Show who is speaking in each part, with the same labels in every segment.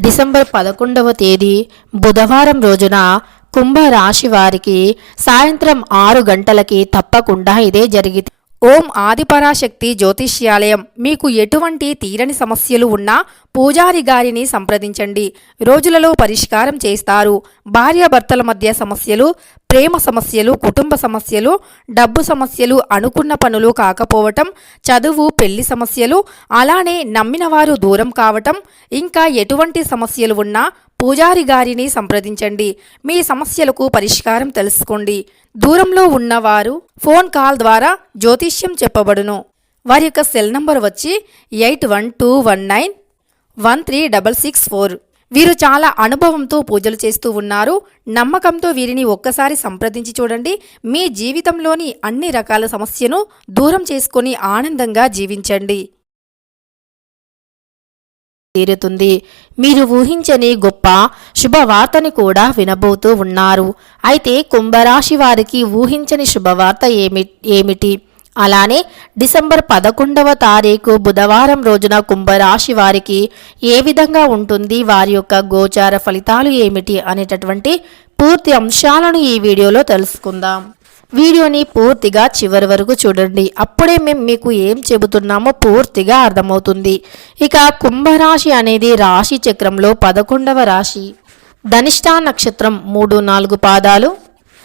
Speaker 1: December పదకొండవ తేదీ బుధవారం రోజున కుంభరాశి వారికి సాయంత్రం ఆరు గంటలకి తప్పకుండా ఇదే జరిగింది
Speaker 2: ఓం ఆదిపరాశక్తి జ్యోతిష్యాలయం. మీకు ఎటువంటి తీరని సమస్యలు ఉన్నా పూజారి గారిని సంప్రదించండి. రోజులలో పరిష్కారం చేస్తారు. భార్యాభర్తల మధ్య సమస్యలు ప్రేమ సమస్యలు కుటుంబ సమస్యలు డబ్బు సమస్యలు అనుకున్న పనులు కాకపోవటం చదువు పెళ్ళి సమస్యలు అలానే నమ్మిన వారు దూరం కావటం ఇంకా ఎటువంటి సమస్యలు ఉన్నా పూజారి గారిని సంప్రదించండి. మీ సమస్యలకు పరిష్కారం తెలుసుకోండి. దూరంలో ఉన్నవారు ఫోన్ కాల్ ద్వారా జ్యోతిష్యం చెప్పబడును. వారి యొక్క సెల్ నంబర్ వచ్చి eight one two one nine one three double six four. వీరు చాలా అనుభవంతో పూజలు చేస్తూ ఉన్నారు. నమ్మకంతో వీరిని ఒక్కసారి సంప్రదించి చూడండి. మీ జీవితంలోని అన్ని రకాల సమస్యను దూరం చేసుకొని ఆనందంగా జీవించండి.
Speaker 1: తీరుతుంది. మీరు ఊహించని గొప్ప శుభవార్తని కూడా వినబోతూ ఉన్నారు. అయితే కుంభరాశి వారికి ఊహించని శుభవార్త ఏమి ఏమిటి? అలానే డిసెంబర్ పదకొండవ తారీఖు బుధవారం రోజున కుంభరాశి వారికి ఏ విధంగా ఉంటుంది? వారి యొక్క గోచార ఫలితాలు ఏమిటి? అనేటటువంటి పూర్తి అంశాలను ఈ వీడియోలో తెలుసుకుందాం. వీడియోని పూర్తిగా చివరి వరకు చూడండి. అప్పుడే మేము మీకు ఏం చెబుతున్నామో పూర్తిగా అర్థమవుతుంది. ఇక కుంభరాశి అనేది రాశి చక్రంలో పదకొండవ రాశి. ధనిష్టా నక్షత్రం మూడు నాలుగు పాదాలు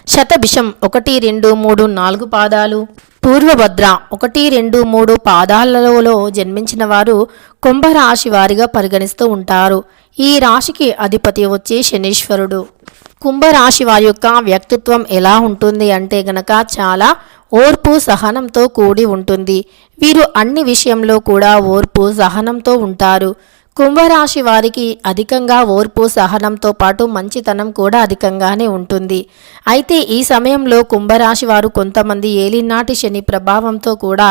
Speaker 1: శతభిషం ఒకటి రెండు మూడు నాలుగు పాదాలు పూర్వభద్ర ఒకటి రెండు మూడు పాదాలలో జన్మించిన వారు కుంభరాశి వారిగా పరిగణిస్తూ ఉంటారు. ఈ రాశికి అధిపతి వచ్చే శనీశ్వరుడు. కుంభరాశి వారి యొక్క వ్యక్తిత్వం ఎలా ఉంటుంది అంటే గనక చాలా ఓర్పు సహనంతో కూడి ఉంటుంది. వీరు అన్ని విషయంలో కూడా ఓర్పు సహనంతో ఉంటారు. కుంభరాశి వారికి అధికంగా ఓర్పు సహనంతో పాటు మంచితనం కూడా అధికంగానే ఉంటుంది. అయితే ఈ సమయంలో కుంభరాశి వారు కొంతమంది ఏలినాటి శని ప్రభావంతో కూడా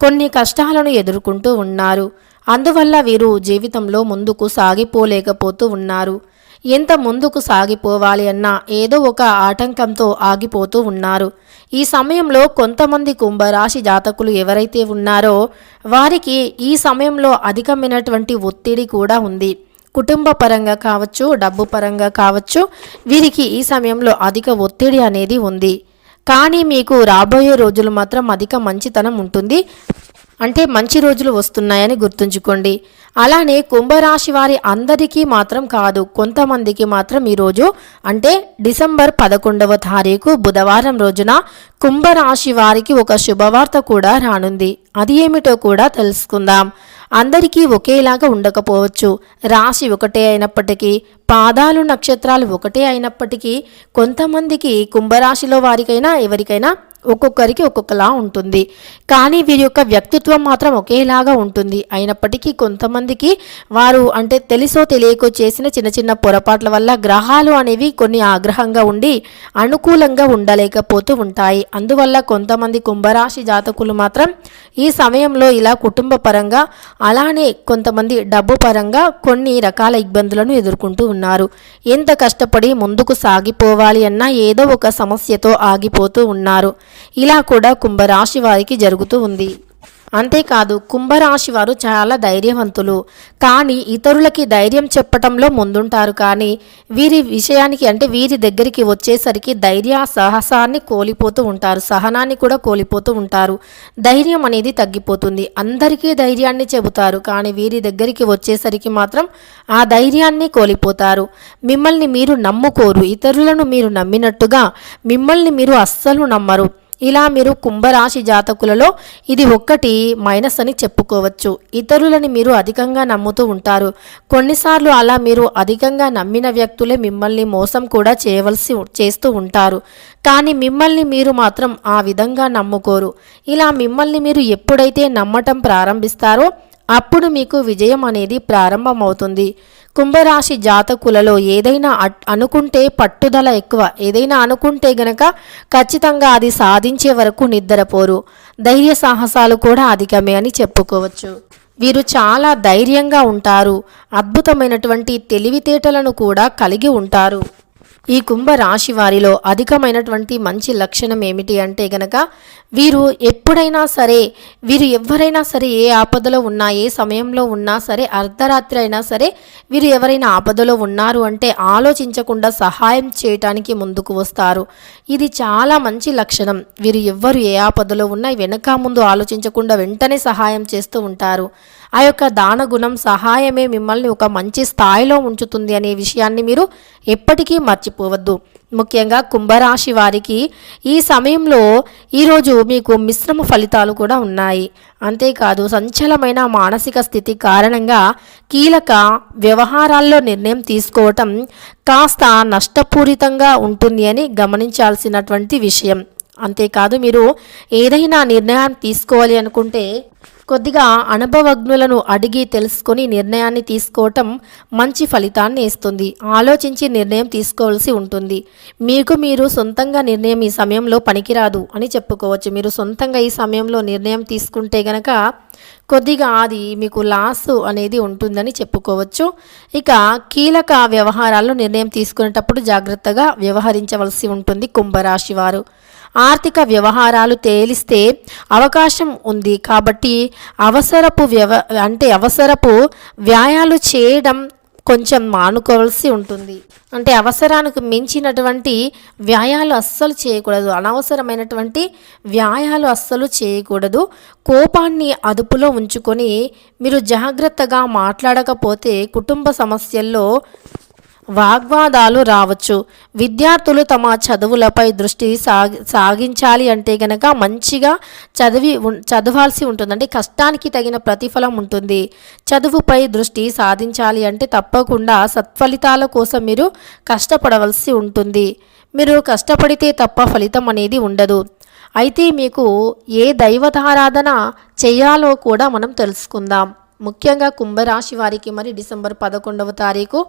Speaker 1: కొన్ని కష్టాలను ఎదుర్కొంటూ ఉన్నారు. అందువల్ల వీరు జీవితంలో ముందుకు సాగిపోలేకపోతూ ఉన్నారు. ఎంత ముందుకు సాగిపోవాలి అన్నా ఏదో ఒక ఆటంకంతో ఆగిపోతూ ఉన్నారు. ఈ సమయంలో కొంతమంది కుంభరాశి జాతకులు ఎవరైతే ఉన్నారో వారికి ఈ సమయంలో అధికమైనటువంటి ఒత్తిడి కూడా ఉంది. కుటుంబ పరంగా కావచ్చు డబ్బు పరంగా కావచ్చు వీరికి ఈ సమయంలో అధిక ఒత్తిడి అనేది ఉంది. కానీ మీకు రాబోయే రోజులు మాత్రం అధిక మంచితనం ఉంటుంది. అంటే మంచి రోజులు వస్తున్నాయని గుర్తుంచుకోండి. అలానే కుంభరాశి వారి అందరికీ మాత్రం కాదు కొంతమందికి మాత్రం ఈరోజు అంటే డిసెంబర్ పదకొండవ తారీఖు బుధవారం రోజున కుంభరాశి వారికి ఒక శుభవార్త కూడా రానుంది. అది ఏమిటో కూడా తెలుసుకుందాం. అందరికీ ఒకేలాగా ఉండకపోవచ్చు. రాశి ఒకటే అయినప్పటికీ పాదాలు నక్షత్రాలు ఒకటే అయినప్పటికీ కొంతమందికి కుంభరాశిలో వారికైనా ఎవరికైనా ఒక్కొక్కరికి ఒక్కొక్కలా ఉంటుంది. కానీ వీరి యొక్క వ్యక్తిత్వం మాత్రం ఒకేలాగా ఉంటుంది. అయినప్పటికీ కొంతమందికి వారు అంటే తెలుసో తెలియకో చేసిన చిన్న చిన్న పొరపాట్ల వల్ల గ్రహాలు అనేవి కొన్ని ఆగ్రహంగా ఉండి అనుకూలంగా ఉండలేకపోతూ ఉంటాయి. అందువల్ల కొంతమంది కుంభరాశి జాతకులు మాత్రం ఈ సమయంలో ఇలా కుటుంబ పరంగా అలానే కొంతమంది డబ్బు పరంగా కొన్ని రకాల ఇబ్బందులను ఎదుర్కొంటూ ఉన్నారు. ఎంత కష్టపడి ముందుకు సాగిపోవాలి అన్నా ఏదో ఒక సమస్యతో ఆగిపోతూ ఉన్నారు. ఇలా కూడా కుంభరాశి వారికి జరుగుతూ ఉంది. అంతేకాదు కుంభరాశి వారు చాలా ధైర్యవంతులు. కానీ ఇతరులకి ధైర్యం చెప్పటంలో ముందుంటారు. కానీ వీరి విషయానికి అంటే వీరి దగ్గరికి వచ్చేసరికి ధైర్య సాహసాన్ని కోల్పోతూ ఉంటారు. సహనాన్ని కూడా కోల్పోతూ ఉంటారు. ధైర్యం అనేది తగ్గిపోతుంది. అందరికీ ధైర్యాన్ని చెబుతారు. కానీ వీరి దగ్గరికి వచ్చేసరికి మాత్రం ఆ ధైర్యాన్ని కోల్పోతారు. మిమ్మల్ని మీరు నమ్ముకోరు. ఇతరులను మీరు నమ్మినట్టుగా మిమ్మల్ని మీరు అస్సలు నమ్మరు. ఇలా మీరు కుంభరాశి జాతకులలో ఇది ఒక్కటి మైనస్ అని చెప్పుకోవచ్చు. ఇతరులని మీరు అధికంగా నమ్ముతూ ఉంటారు. కొన్నిసార్లు అలా మీరు అధికంగా నమ్మిన వ్యక్తులే మిమ్మల్ని మోసం కూడా చేయవలసి చేస్తూ ఉంటారు. కానీ మిమ్మల్ని మీరు మాత్రం ఆ విధంగా నమ్ముకోరు. ఇలా మిమ్మల్ని మీరు ఎప్పుడైతే నమ్మటం ప్రారంభిస్తారో అప్పుడు మీకు విజయం అనేది ప్రారంభమవుతుంది. కుంభరాశి జాతకులలో ఏదైనా అట్- అనుకుంటే పట్టుదల ఎక్కువ. ఏదైనా అనుకుంటే గనక ఖచ్చితంగా అది సాధించే వరకు నిద్రపోరు. ధైర్య సాహసాలు కూడా అధికమే అని చెప్పుకోవచ్చు. వీరు చాలా ధైర్యంగా ఉంటారు. అద్భుతమైనటువంటి తెలివితేటలను కూడా కలిగి ఉంటారు. ఈ కుంభ రాశి వారిలో అధికమైనటువంటి మంచి లక్షణం ఏమిటి అంటే గనక వీరు ఎప్పుడైనా సరే వీరు ఎవరైనా సరే ఏ ఆపదలో ఉన్నా ఏ సమయంలో ఉన్నా సరే అర్ధరాత్రి అయినా సరే వీరు ఎవరైనా ఆపదలో ఉన్నారు అంటే ఆలోచించకుండా సహాయం చేయటానికి ముందుకు వస్తారు. ఇది చాలా మంచి లక్షణం. వీరు ఎవ్వరు ఏ ఆపదలో ఉన్నా వెనక ముందు ఆలోచించకుండా వెంటనే సహాయం చేస్తూ ఉంటారు. ఆ యొక్క దాన గుణం సహాయమే మిమ్మల్ని ఒక మంచి స్థాయిలో ఉంచుతుంది అనే విషయాన్ని మీరు ఎప్పటికీ మర్చిపోవద్దు. ముఖ్యంగా కుంభరాశి వారికి ఈ సమయంలో ఈరోజు మీకు మిశ్రమ ఫలితాలు కూడా ఉన్నాయి. అంతేకాదు సంచలమైన మానసిక స్థితి కారణంగా కీలక వ్యవహారాల్లో నిర్ణయం తీసుకోవటం కాస్త నష్టపూరితంగా ఉంటుంది అని గమనించాల్సినటువంటి విషయం. అంతేకాదు మీరు ఏదైనా నిర్ణయం తీసుకోవాలి అనుకుంటే కొద్దిగా అనుభవజ్ఞులను అడిగి తెలుసుకొని నిర్ణయాన్ని తీసుకోవటం మంచి ఫలితాన్ని ఇస్తుంది. ఆలోచించి నిర్ణయం తీసుకోవాల్సి ఉంటుంది. మీకు మీరు సొంతంగా నిర్ణయం ఈ సమయంలో పనికిరాదు అని చెప్పుకోవచ్చు. మీరు సొంతంగా ఈ సమయంలో నిర్ణయం తీసుకుంటే గనక కొద్దిగా అది మీకు లాస్ అనేది ఉంటుందని చెప్పుకోవచ్చు. ఇక కీలక వ్యవహారాల్లో నిర్ణయం తీసుకునేటప్పుడు జాగ్రత్తగా వ్యవహరించవలసి ఉంటుంది కుంభరాశి వారు. ఆర్థిక వ్యవహారాలు తేలిస్తే అవకాశం ఉంది కాబట్టి అవసరపు వ్యవ అంటే అవసరపు వ్యాయాలు చేయడం కొంచెం మానుకోవాల్సి ఉంటుంది. అంటే అవసరానికి మించినటువంటి వ్యాయాలు అస్సలు చేయకూడదు. అనవసరమైనటువంటి వ్యాయాలు అస్సలు చేయకూడదు. కోపాన్ని అదుపులో ఉంచుకొని మీరు జాగ్రత్తగా మాట్లాడకపోతే కుటుంబ సమస్యల్లో వాగ్వాదాలు రావచ్చు. విద్యార్థులు తమ చదువులపై దృష్టి సాగి సాగించాలి అంటే గనక మంచిగా చదివి చదవాల్సి ఉంటుంది అంటే కష్టానికి తగిన ప్రతిఫలం ఉంటుంది. చదువుపై దృష్టి సాధించాలి అంటే తప్పకుండా సత్ఫలితాల కోసం మీరు కష్టపడవలసి ఉంటుంది. మీరు కష్టపడితే తప్ప ఫలితం అనేది ఉండదు. అయితే మీకు ఏ దైవతారాధన చేయాలో కూడా మనం తెలుసుకుందాం. ముఖ్యంగా కుంభరాశి వారికి మరి డిసెంబర్ పదకొండవ తారీఖు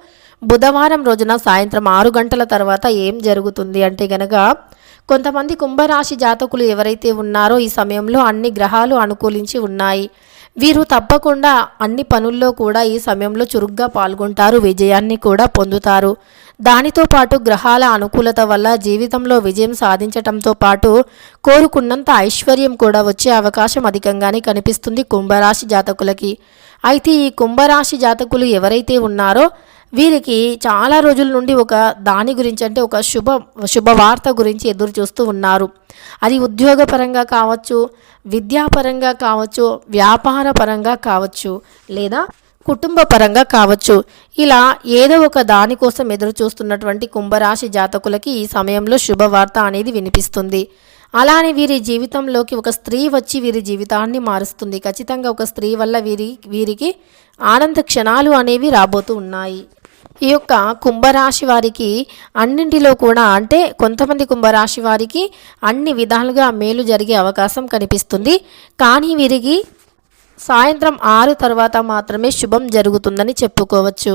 Speaker 1: బుధవారం రోజున సాయంత్రం ఆరు గంటల తర్వాత ఏం జరుగుతుంది అంటే గనక కొంతమంది కుంభరాశి జాతకులు ఎవరైతే ఉన్నారో ఈ సమయంలో అన్ని గ్రహాలు అనుకూలించి ఉన్నాయి. వీరు తప్పకుండా అన్ని పనుల్లో కూడా ఈ సమయంలో చురుగ్గా పాల్గొంటారు విజయాన్ని కూడా పొందుతారు. దానితో పాటు గ్రహాల అనుకూలత వల్ల జీవితంలో విజయం సాధించటంతో పాటు కోరుకున్నంత ఐశ్వర్యం కూడా వచ్చే అవకాశం అధికంగానే కనిపిస్తుంది కుంభరాశి జాతకులకి. అయితే ఈ కుంభరాశి జాతకులు ఎవరైతే ఉన్నారో వీరికి చాలా రోజుల నుండి ఒక దాని గురించి అంటే ఒక శుభ శుభవార్త గురించి ఎదురు చూస్తూ ఉన్నారు. అది ఉద్యోగపరంగా కావచ్చు విద్యాపరంగా కావచ్చు వ్యాపార పరంగా కావచ్చు లేదా కుటుంబ పరంగా కావచ్చు. ఇలా ఏదో ఒక దాని కోసం ఎదురు చూస్తున్నటువంటి కుంభరాశి జాతకులకి ఈ సమయంలో శుభవార్త అనేది వినిపిస్తుంది. అలానే వీరి జీవితంలోకి ఒక స్త్రీ వచ్చి వీరి జీవితాన్ని మారుస్తుంది. ఖచ్చితంగా ఒక స్త్రీ వల్ల వీరి వీరికి ఆనంద క్షణాలు అనేవి రాబోతూ ఉన్నాయి. ఈ యొక్క కుంభరాశి వారికి అన్నింటిలో కూడా అంటే కొంతమంది కుంభరాశి వారికి అన్ని విధాలుగా మేలు జరిగే అవకాశం కనిపిస్తుంది. కానీ వీరికి సాయంత్రం ఆరు తర్వాత మాత్రమే శుభం జరుగుతుందని చెప్పుకోవచ్చు.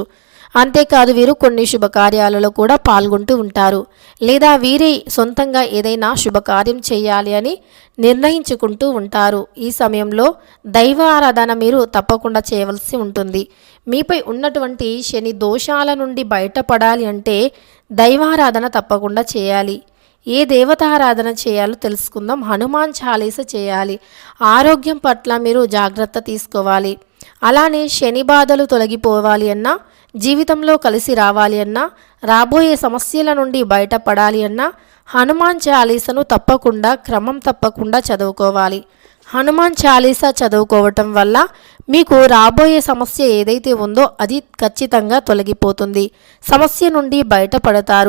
Speaker 1: అంతేకాదు వీరు కొన్ని శుభకార్యాలలో కూడా పాల్గొంటూ ఉంటారు. లేదా వీరే సొంతంగా ఏదైనా శుభకార్యం చేయాలి అని నిర్ణయించుకుంటూ ఉంటారు. ఈ సమయంలో దైవ ఆరాధన మీరు తప్పకుండా చేయవలసి ఉంటుంది. మీపై ఉన్నటువంటి శని దోషాల నుండి బయటపడాలి అంటే దైవారాధన తప్పకుండా చేయాలి. ఏ దేవతారాధన చేయాలో తెలుసుకుందాం. హనుమాన్ చాలీస చేయాలి. ఆరోగ్యం పట్ల మీరు జాగ్రత్త తీసుకోవాలి. అలానే శని బాధలు తొలగిపోవాలి అన్నా జీవితంలో కలిసి రావాలి అన్నా రాబోయే సమస్యల నుండి బయటపడాలి అన్నా హనుమాన్ చాలీసను తప్పకుండా క్రమం తప్పకుండా చదువుకోవాలి. హనుమాన్ చాలీసా చదువుకోవటం వల్ల మీకు రాబోయే సమస్య ఏదైతే ఉందో అది ఖచ్చితంగా తొలగిపోతుంది. సమస్య నుండి బయటపడతారు.